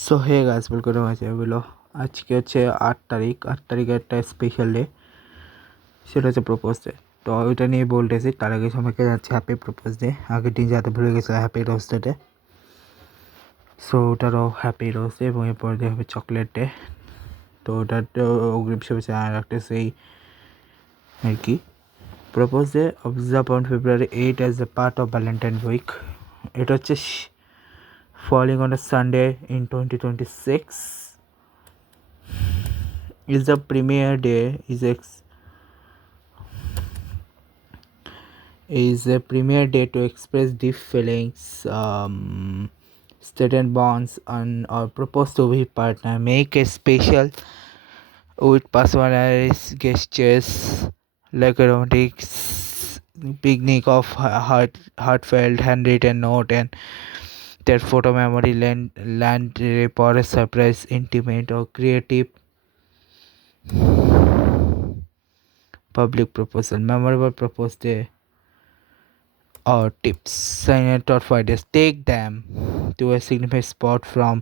So hey guys, welcome to my channel. আজকে হচ্ছে 8 তারিখে একটা স্পেশাল ডে, সেটা হচ্ছে প্রপোজ ডে। তো ওইটা নিয়ে বলতেছি, তার আগে সবাইকে যাচ্ছে হ্যাপি প্রপোজ ডে। আগের দিন যাতে ভুলে গেছে হ্যাপি রোজ ডে। সো ওটারও হ্যাপি রোজ ডে, এবং এরপর দিয়ে হবে চকলেট ডে। তো ওটার অগ্রিম শুভেচ্ছা রাখতেছে এই আর কি। Propose day observe on February 8 as a part of Valentine week. এটা হচ্ছে falling on a Sunday in 2026 is the premier day is a premier day to express deep feelings, strengthen bonds, or propose to be partner. Make a special with personalized gestures like a romantic picnic of heartfelt handwritten note and their photo memory land for a surprise, intimate, or creative public proposal. Memorable propose day or tips. Sign a thought for this. Take them to a significant spot from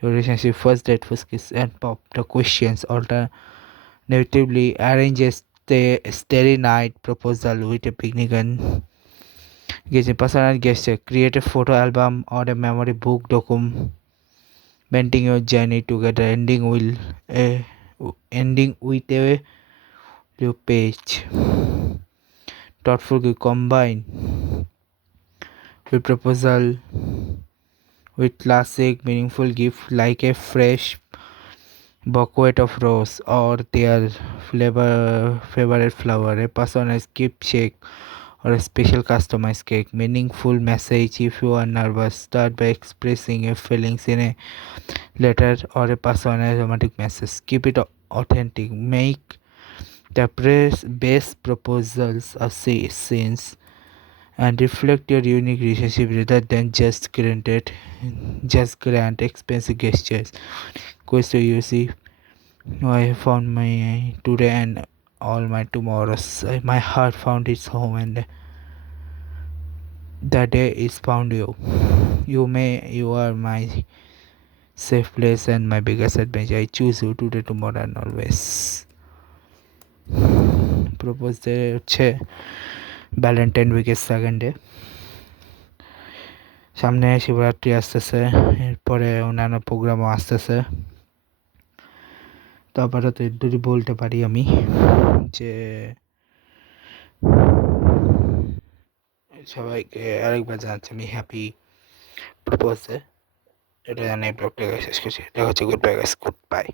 your relationship, first date, first kiss, and pop the questions. Alternatively, arrange a starry night proposal with a picnic and engage in personal gesture. Create a photo album or a memory book documenting your journey together, ending with a new page. Thoughtfully combine with proposal with classic meaningful gift like a fresh bouquet of rose or their favorite flower, a personalized gift shake, or a special customized cake. Meaningful message. If you are nervous, start by expressing your feelings in a letter or a personalized romantic message. Keep it authentic. Make the best proposals a scenes and reflect your unique relationship rather than just grant expensive gestures. Question you see, I have found my today and all my tomorrows. My heart found its home, and the day is found you. You are my safe place and my biggest adventure. I choose you today, tomorrow, and always. Propose day হচ্ছে ভ্যালেন্টাইন উইকের second day. সামনে শিবরাত্রি আসতেছে, এরপরে অন্যান্য প্রোগ্রামও আসতেছে। তো আপাতত যদি বলতে পারি আমি যে সবাইকে আরেকবার জানাচ্ছি আমি হ্যাপি প্রপোজ ডে। এটা জানিয়ে ব্লগটাকে শেষ করছি। দেখা হচ্ছে good bye guys, good bye.